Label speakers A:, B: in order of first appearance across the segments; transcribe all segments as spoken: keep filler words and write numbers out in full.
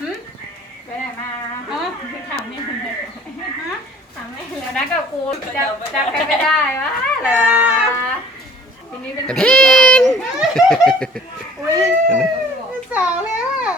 A: ไปไหนมาฮะถามนี่เลยฮะถามไม่แล้วนะกับกูจะจะใครไม่ได้วะเหรอทีนี้เป็น
B: ทีน
C: อุ้ยเป็นสาวแล้วอ่ะ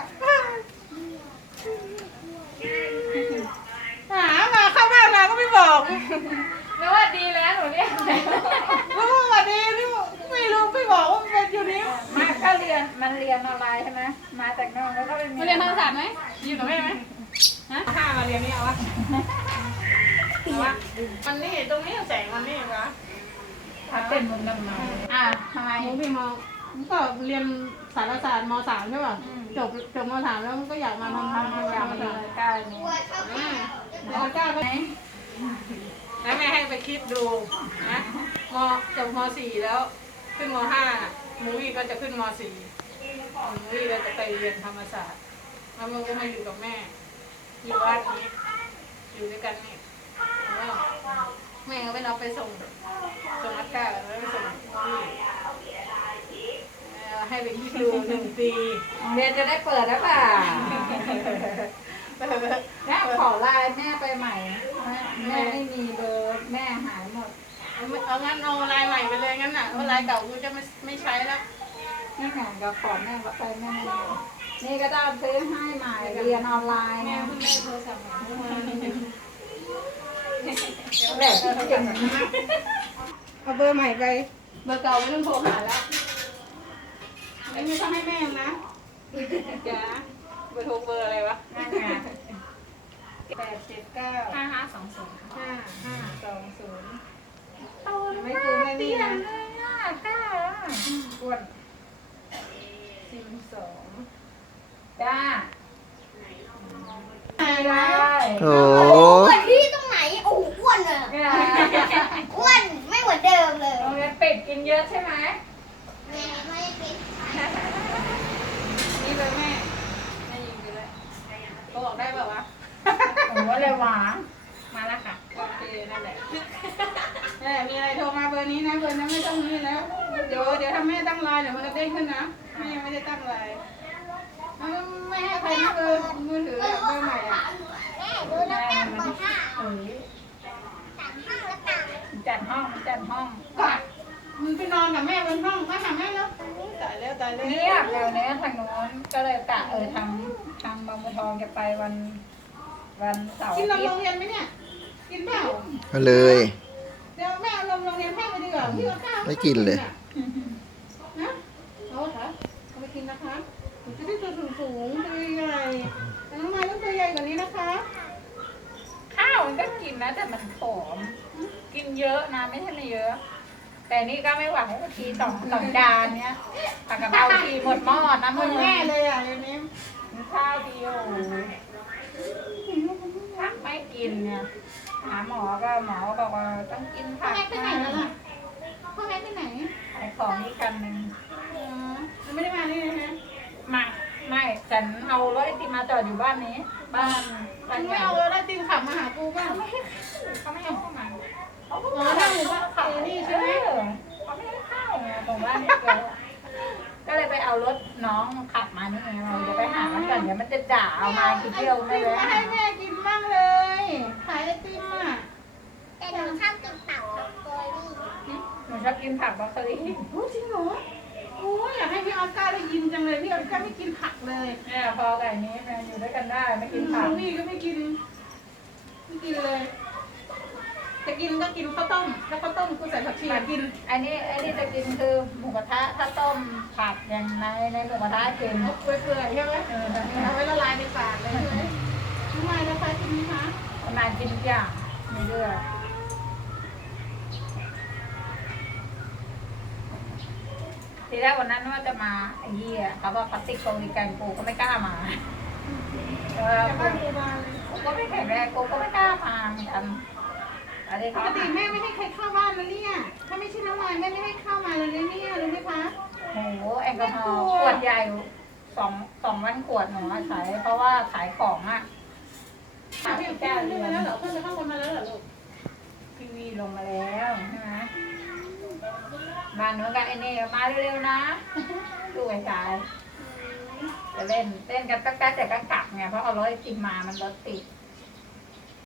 C: หามาเข้าบ้านมาก็ไม่บอก
A: นึกว่าดีแล้วหนูเรียก
C: รู้ว่าดีนี่ไม่รู้ไม่บอกว่าเป็นอยู่นี้
A: มาก็เรียนมันเรียนออนไลน์ใช่ไหมมาจากนอกแล้วก็เป็น
C: เรียนภาษาไหมอยู่กับแม่ไหมฮะข้ามาเรียนนี่เอาวะเอาวะมันนี่ตรงนี้แสงมันนี่วะ
A: ถ้าเป็นมุมดำน้ำอ่ะทำไม
C: หนูพี่มอก็เรียนสารศาสตร์มสามใช่ป่ะจบจบมสามแล้วมันก็อยากมาทำทำทำงานมาทำ
A: ใกล้นี่
C: แล้วกล้าก็แล้วแม่ให้ไปคิดดูนะมจบมสี่แล้วขึ้นมห้ามูวี่ก็จะขึ้นมสี่มูวี่ก็จะไปเรียนธรรมศาสตร์แล้วมันก็มาอยู่กับแม่อยู่วัดนี้อยู่ด้วยกันนี่แล้วแม่ก็ไปรับไปส่งส่งอัดก้าแล้วไปส่งให้ไปคิดดูหนึ่งปี
A: เรียนจะได้เปิดแล้วป่ะแม่ขอไลน์แม่ไปใหม่แม่ไม่มีเบอร์แม่หายหมด
C: เอางั้นเอาลายใหม่ไปเลยงั้นน่ะลายเก่ากูจะไม่ไม่ใช้แล้ว
A: นี่แม่ก็ขอแม่ก็ไปแม่นี่ก็ต้องซื้อให้ใหม่เรียนออนไลน์
C: แม่เพิ่งได้โทรศัพท์มา
A: แบบเก่งมาก
C: เอาเบอร์ใหม่ไปเบอร์เก่าไม่ต้องโทรหาแล้วไม่ต้องให้แม่นะจ้าเบอร์โทรเบอร์อะไรวะแปดเจ็ดเก้า
A: ห้าห้าสองศูนย์
C: ห้าห้าสองศูนย์
A: ไม่คืนไม่นี่นะก้า
C: อ้วนสิบสอง
A: จ้า
C: ได้
B: โอ้
D: อ้วนที่ตรงไหนโอ้อ้วนเลยอ้วนไม่เหมือนเดิมเลย
A: โรงเรียนเป็ดกินเยอะใช่ไหม
D: แม่ไม่ได้กิน
C: นี่เลยแม่แม่ยิงไปเลยบอกได้แบบว่า
A: โอ้เลยหวานมาแล้วค่ะ
C: โอเคนั่นแหละแม่มีอะไรโทรมาเบอร์นี้นะเบอร์นั้นไม่ต้องนี่แล้วเดี๋ยวเดี๋ยวถ้าแม่ตั้งไลน์เดี๋ยวมันจะเด้งขึ้นนะแม่ไม่ได้ตั้งไลน์ไม่ให้ใครนะเบอร์มือถือเบอร์ใหม่อ่ะ
D: แม่ดูแล้วแม่เปิดห้าจัดห้องแล้วจัด
A: จัดห้องจัดห้อง
C: ก็มึงไปนอนกับแม่บนห้องมาหาแม่แล้วตายแล้วตายแล้ว
A: เนี่ยเดี๋ยวนี้ทางโน้นก็เลยกะเออทางทางบางบัวทองจะไปวันวันเสาร์
C: กินนมโรงเรียนไหมเนี่ยกินเปล่า
B: ก็เลย
C: เดี๋ยวแม่เอานมโรงเรียนให้ไปดีกว่าพี่เอาข้าว
B: ไม่กินเลย
C: นะเอาค่ะเอาไปกินนะคะจะได้ตัวสูงสูงตัวใหญ่แต่น้องไม้ต้องตัวใหญ่กว่านี้นะคะ
A: ข้าวมันก็กินนะแต่มันผอมกินเยอะนะไม่ใช่ไม่เยอะแต่นี่ก็ไม่ไหวทีสองสองจานเนี้ยผักกะเพราทีหมดหม้อนะ
C: เหมือนแม่เลยอ่ะอย่างนี้
A: ข้าวเดียวถ้าไม่กินเนี่ยหาหมอก็หมอบอกว่าต้องกินผัก
C: พ่อแม่ไปไหนแล้วล่ะพ่อแม่ไปไหน
A: ขายของนี่กันหนึ่ง
C: อ๋อไม่ได้มานี่เลยนะ
A: ไม่ไม่ฉันเอารถไอติมมาจอดอยู่บ้านนี้บ้าน
C: ฉันไม่เอารถไอติมขับมาหากูบ้าง
A: เขาไม่ให้เข้ามา
C: อ๋อถ้าหนูว่าขับนี่ใช่ไหม
A: เขาไม่ให้เข้าไงตรงบ้านนี้ก็เลยไปเอารถน้องขับมานี่ไงเราจะไปหามันก่อนเดี๋ยวมันจะด่าเอามาคิดเที่ยวไม่
C: เลยให้แม่กินบ้างเลยขายไอติมอ่ะ
D: แต่หนูชอบกินผักบรอกโคลี่
A: หนูชอบกินผักบรอกโคลี่
C: โอ้จริงเหรอโอ้อยากให้พี่ออสการ์ได้ยินจังเลยพี่ออสการ์ไม่กินผักเลย
A: เนี่ยพอไก่นี้มาอยู่ด้วยกันได้ไม่กินผัก
C: นี่ก็ไม่กินไม่กินเลยจะกินก็กินข้าวต้มแล้วข้าวต้มกูใส่ผักชีกิน
A: อันนี้อันนี้จะกินคือหมูกระทะถ้าต้มผัดอย่างในในหมูกระทะกิน
C: เปื่อยๆใช่ไหมเอาไว้ละลายในปากเลยใช่ไหมทำไมนะคะกินไหมคะ
A: นานกินทุกอย่างไม่เลือกทีแรกวันนั้นว่าจะมาไอ้เหี้ยเขาบอกพลาสติกโซลิกันกูก็ไม่กล้ามาเออกูก็ไม่แข็งแรงกูก็ไม่กล้ามาเหมือนกัน
C: ปกติแม่ไม่ให้ใครเข้าบ้านแล้วเนี่ยถ้าไม่ใช่น้ำลายแม่ไม่ให้เข้ามาเลยเนี่ยรู้ไหมคะ
A: โอ้โหแอลกอฮอล์ขวดใหญ่สองสองวันขวดหนูใช้เพราะว่าขายของอ่ะ
C: พี่แก้วลงมาแล้วเหรอเพื่อนจะเข้ากันมาแล้วเหรอลูก
A: ทีวีลงมาแล้วใช่ไหมบ้านหนูกับไอ้นี่มาเร็วๆนะดูไอ้ชายจะเล่นเล่นกันแป๊บๆเดี๋ยวก็กลับไงเพราะเอารถไอติมมามันรถติด